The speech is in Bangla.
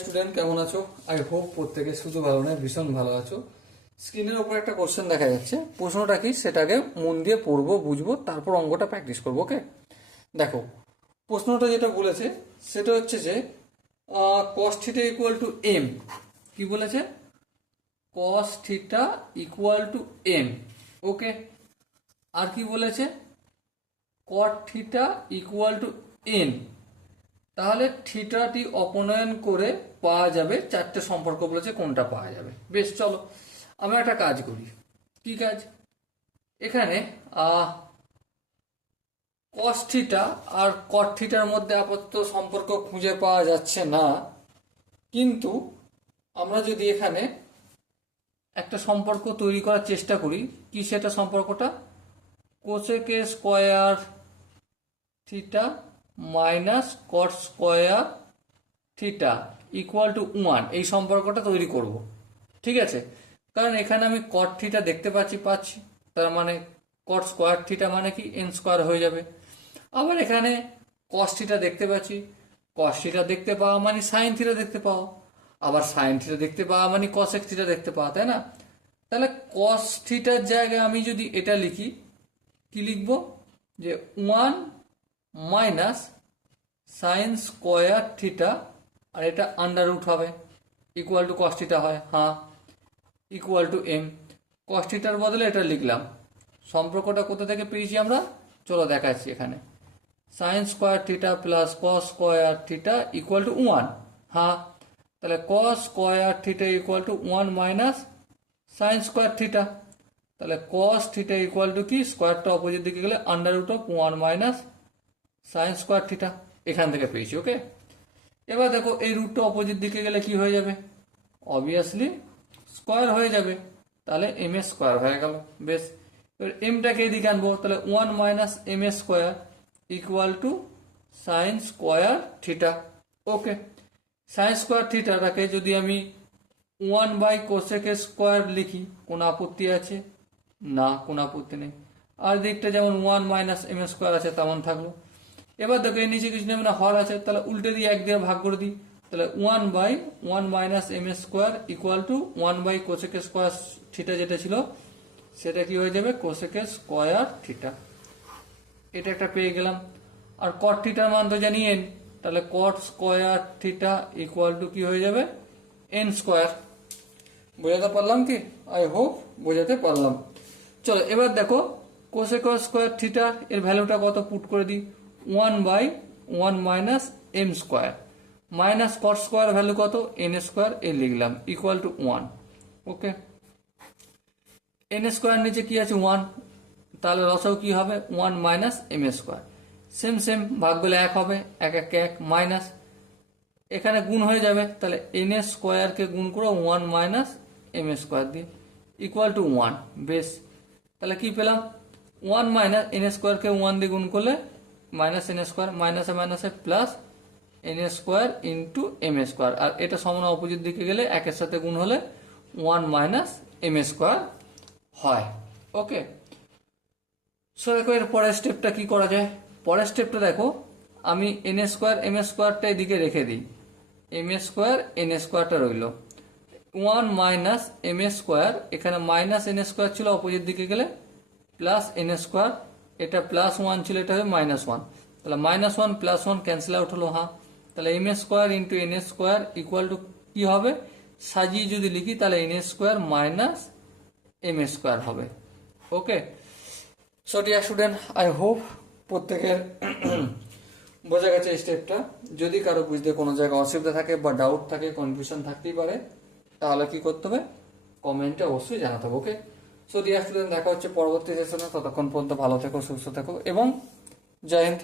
স্টুডেন্ট কেমন আছো? আই হোপ প্রত্যেকে শুধু ভালো নয়, ভীষণ ভালো আছো। স্ক্রিনের উপর একটা কোশ্চেন দেখা যাচ্ছে, প্রশ্নটা কি সেটাকে মন দিয়ে পড়বো, বুঝবো, তারপর অঙ্কটা প্র্যাকটিস করবো। ওকে, দেখো প্রশ্নটা যেটা বলেছে সেটা হচ্ছে যে cos theta equal to m. কি বলেছে? Cos theta equal to m. Okay, আর কি বলেছে? Cot theta equal to n. তাহলে থিটাটি অপনয়ন করে পাওয়া যাবে চারটে সম্পর্ক বলেছে, কোনটা পাওয়া যাবে। বেশ, চলো আমরা একটা কাজ করি। কি কাজ? এখানে কস থিটা আর কট থিটার মধ্যে আপাতত সম্পর্ক খুঁজে পাওয়া যাচ্ছে না, কিন্তু আমরা যদি এখানে একটা সম্পর্ক তৈরি করার চেষ্টা করি, কি সেটা সম্পর্কটা? Cosec square theta minus cot square theta equal to 1, এই সম্পর্কটা তৈরি করব। ঠিক আছে, কারণ এখানে আমি কট থিটা দেখতে পাচ্ছি, তার মানে কট স্কোয়ার থিটা মানে কি এন স্কোয়ার হয়ে যাবে। আবার এখানে কস থিটা দেখতে পাচ্ছি, কস থিটা দেখতে পাওয়া মানে সাইন থিটা দেখতে পাওয়া, আবার সাইন থিটা দেখতে পাওয়া মানে কসেক থিটা দেখতে পাওয়া, তাই না? তাহলে কস থিটার জায়গায় আমি যদি এটা লিখি, কি লিখব? যে 1 মাইনাস সাইন স্কোয়ার থিটা, আর এটা আন্ডার রুট হবে, ইকুয়াল টু কস থিটা হয়, হ্যাঁ, ইকুয়াল টু এম। কস থিটার বদলে এটা লিখলাম। সম্পর্কটা কোথা থেকে পেয়েছি আমরা? চলো দেখাচ্ছি। এখানে sign square theta plus cos square theta equal to 1, হ্যাঁ, তাহলে cos square theta equal to 1 minus sine square theta. তাহলে কস থিটা ইকুয়াল টু কি? স্কোয়ারটা অপোজিট দিকে গেলে under root of 1 minus sine square theta, এখান থেকে পেয়েছি। ওকে, এবার দেখো এই রুটটা অপোজিট দিকে গেলে কি হয়ে যাবে? অবভিয়াসলি স্কোয়ার হয়ে যাবে, তাহলে এম এ স্কোয়ার হয়ে গেল। বেশ, এবার এমটাকে এদিকে আনবো, তাহলে 1 minus m a square equal to sine square theta. Okay, sine square থিটাটাকে যদি আমি 1 বাই কোসেক স্কোয়ার লিখি, কোনো আপত্তি আছে? না, কোনো আপত্তি নেই। আর দিকটা যেমন 1 মাইনাস এম স্কোয়ার আছে তেমন থাকলো। এবার দেখো এর নিচে কিছু নেবে না, হর আছে, তাহলে উল্টে দিয়ে 1 দিয়ে ভাগ করে দিই, তাহলে 1 by 1 minus M square equal to 1 by cosec square theta যেটা ছিল সেটা কি হয়ে যাবে? Cosec square theta. এটা একটা পেয়ে গেলাম। আর কট থিটার মান তো জানি এন, তাহলে cot square theta equal to কি হয়ে যাবে? N square. বোঝাতে পারলাম কি? আই হোপ বোঝাতে পারলাম। চলো এবার দেখো কোসেক স্কোয়ার থিটা এর ভ্যালুটা কত পুট করে দিই। 1 by 1 minus M square minus cot square value কত? এন স্কোয়ার, এ লিখলাম equal to 1। Okay, N square নিচে কি আছে? 1, তাহলে লসাও কি হবে? 1 minus M square. Same same ভাগ করলে 1 হবে, 1 1 1 মাইনাস, এখানে গুণ হয়ে যাবে, তাহলে এন স্কোয়ারকে গুণ করো 1 মাইনাস এম স্কোয়ার দিয়ে ইকুয়াল টু 1। বেশ, তাহলে কি পেলাম? 1 মাইনাস এন স্কোয়ারকে 1 দিয়ে গুণ করলে মাইনাস এন স্কোয়ার, মাইনাসে মাইনাসে plus n square into m square, আর এটা সমান অপোজিট দিকে গেলে একের সাথে গুণ হলে 1 মাইনাস এম স্কোয়ার হয়। ওকে, সো দেখো এর পরের স্টেপটা কি করা যায়। পরের স্টেপটা দেখো, আমি এন স্কোয়ার এম স্কোয়ারটা এদিকে রেখে দিই, এম স্কোয়ার এন স্কোয়ারটা রইল। 1 মাইনাস এম স্কোয়ার, এখানে মাইনাস এন স্কোয়ার ছিল, অপোজিট দিকে গেলে প্লাস এন স্কোয়ার, এটা প্লাস 1 ছিল, এটা হবে মাইনাস 1, তাহলে মাইনাস 1 প্লাস 1 ক্যান্সেল আউট হলো, হ্যাঁ, তাহলে m square into n square equal to কি হবে? সাজিয়ে যদি লিখি তাহলে n square minus M square হবে। Okay, so dear student, I hope প্রত্যেকের বোঝা গেছে স্টেপটা। যদি কারো বুঝতে কোনো জায়গায় অসুবিধা থাকে বা ডাউট থাকে, কনফিউশন থাকতেই পারে, তাহলে কি করতে হবে? কমেন্টে অবশ্যই জানাতে হবে। ওকে, সো ডিয়ার স্টুডেন্ট, দেখা হচ্ছে পরবর্তী সেশনে। ততক্ষণ পর্যন্ত ভালো থেকো, সুস্থ থেকো এবং জয় হিন্দ।